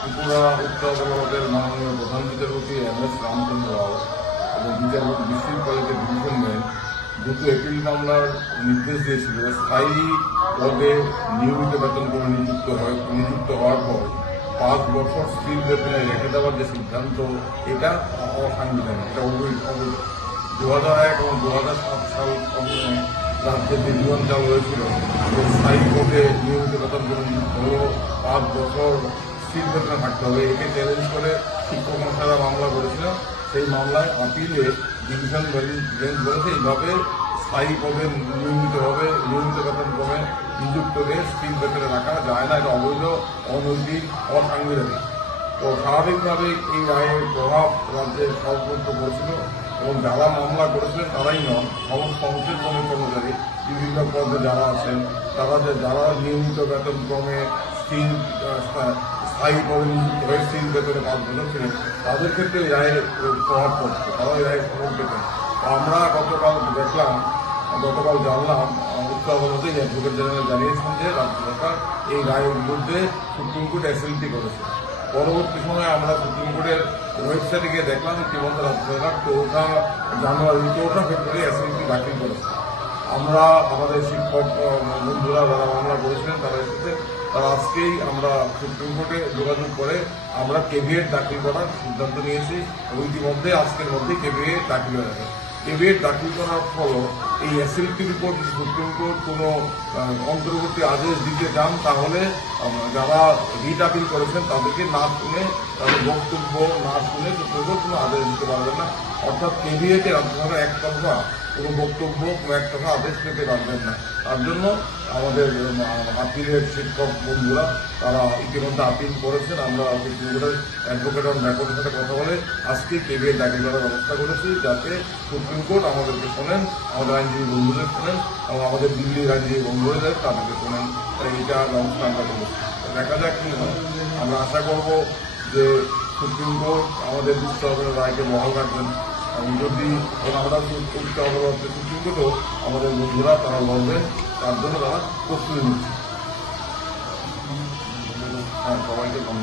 ত্রিপুরা উচ্চ আদালতের মাননীয় প্রধান বিচারপতি এম এস রামচন্দ্র রাও এবং বিচারপতি বিশ্বজিৎ কলেজের ডিভিশন বেঞ্চ দুটো এপিল মামলার নির্দেশ দিয়েছিল। স্থায়ী পদে নিয়মিত বেতন করে নিযুক্ত হয়, নিযুক্ত হওয়ার পর পাঁচ বছর স্ত্রীর বেতনে রেখে দেওয়ার যে সিদ্ধান্ত, এটা অসাংবিধানিক এটা অবৈধ দু হাজার এক এবং দু হাজার সাত সাল রাজ্যে যে জীবন চালু হয়েছিল স্থায়ী পদে নিয়মিত বেতন করে নিযুক্ত হলেও পাঁচ বছর স্থির বেতনে থাকতে হবে। একে চ্যালেঞ্জ করে শিক্ষক মশাইরা মামলা করেছিল। সেই মামলায় আপিলে ডিভিশন বেঞ্চ বলেছে, এইভাবে স্থায়ী পদে নিয়মিতভাবে নিয়মিত বেতন ক্রমে নিযুক্তকে স্থির বেতনে রাখা যায় না। এটা অবৈধ, অনৈতিক, অসাংবিধানিক। তো স্বাভাবিকভাবে এই রায়ের প্রভাব রাজ্যের সর্বত্র পড়েছিল এবং যারা মামলা করেছিলেন তারাই নন, সমস্ত অংশের কর্মচারী, বিভিন্ন পদে যারা আছেন, তারা যে যারা নিয়মিত বেতন ক্রমে স্থির স্থায়ী হয়ে স্থির বেতনে পাঁচ বছর ছিলেন তাদের ক্ষেত্রে এই রায়ের প্রভাব পড়ছে তারা এই রায়ের খবর পেতেন আমরা গতকাল দেখলাম, গতকাল জানলাম উচ্চ আদালতে অ্যাডভোকেট জেনারেল জানিয়েছেন যে রাজ্য সরকার এই রায়ের বিরুদ্ধে সুপ্রিম কোর্ট এসএলটি করেছে। পরবর্তী সময়ে আমরা সুপ্রিম কোর্টের ওয়েবসাইটে গিয়ে দেখলাম ইতিমধ্যে রাজ্য সরকার চৌঠা জানুয়ারি, চৌঠা ফেব্রুয়ারি এসএলটি দাখিল করেছে। আমরা আমাদের শিক্ষক বন্ধুরা যারা মামলা করেছিলেন তারা এসেছে তারা আজকেই আমরা সুপ্রিম কোর্টে যোগাযোগ করে আমরা কেভিএট দাখিল করার সিদ্ধান্ত নিয়েছি। এবং ইতিমধ্যে আজকের মধ্যে কেভিএট দাখিল হয়ে যাবে কেভিএট দাখিল করার ফল এই এসএলটির উপর যদি সুপ্রিম কোর্ট কোনো অন্তর্বর্তী আদেশ দিতে চান, তাহলে যারা রিট আপিল করেছেন, তাদেরকে না শুনে, তাদের বক্তব্য না শুনে সুপ্রিম কোর্ট কোনো আদেশ দিতে পারবে না। অর্থাৎ কেভিএতে রাজ্য সরকার একতরফা কোনো বক্তব্য কোনো একতরফা আদেশ পেতে পারবেন না। তার জন্য আমাদের আপিলের শিক্ষক বন্ধুরা, তারা ইতিমধ্যে আপিল করেছেন। আমরা অ্যাডভোকেট অন রেকর্ডের সাথে কথা বলে আজকে কেবিএ দাখিল করার ব্যবস্থা করেছি, যাতে সুপ্রিম কোর্ট আমাদেরকে শোনেন, আমাদের আইনজীবী বন্ধুদের শোনেন, এবং আমাদের দিল্লির আইনজীবী বন্ধুদের তাদেরকে শোনেন। তাই এটা ব্যবস্থা আমরা করব। দেখা যাক কি হয়। আমরা আশা করব যে সুপ্রিম কোর্ট আমাদের উচ্চ রায়কে বহাল রাখবেন। যদি আমরা পরীক্ষা আদালতে সুপ্রিম কোর্টও আমাদের বন্ধুরা তারা লড়বে তার জন্য তারা প্রস্তুতি নিচ্ছে। হ্যাঁ সবাইকে ধন্যবাদ।